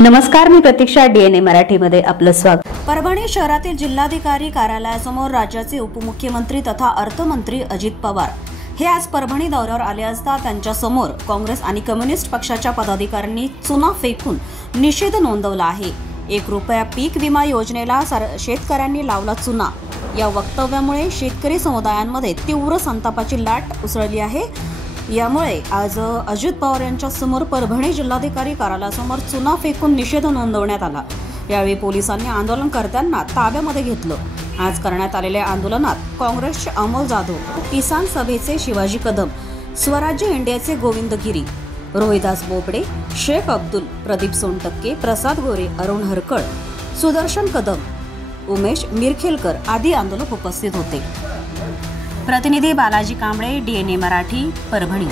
नमस्कार, मी प्रतीक्षा. DNA मराठीमध्ये आपलं स्वागत. परभणी शहरातील जिल्हाधिकारी कार्यालयासमोर राज्याचे उपमुख्यमंत्री तथा अर्थमंत्री अजित पवार हे आज परभणी दौऱ्यावर आले असता त्यांच्या समोर काँग्रेस आणि कम्युनिस्ट पक्षाच्या पदाधिकाऱ्यांनी चुना फेकून निषेध नोंदवला आहे. 1 रुपया पीक विमा योजनेला शेतकऱ्यांनी लावला चुना. या वक्तव्यामुळे शेतकरी समुदायांमध्ये तीव्र संतापाची लाट उसळली आहे. यामुळे आज अजित पवार यांच्या समोर परभणी जिल्हाधिकारी कार्यालयासमोर चुना फेकून निषेध नोंदवण्यात आला. यावेळी पोलिसांनी आंदोलनकर्त्यांना ताब्यामध्ये घेतलं. आज करण्यात आलेल्या आंदोलनात काँग्रेसचे अमोल जाधव, किसान सभेचे शिवाजी कदम, स्वराज्य इंडियाचे गोविंद गिरी, रोहिदास बोबडे, शेख अब्दुल, प्रदीप सोनटक्के, प्रसाद गोरे, अरुण हरकळ, सुदर्शन कदम, उमेश मिरखेलकर आदी आंदोलक उपस्थित होते. प्रतिनिधी बालाजी कांबळे, DNA मराठी, परभणी.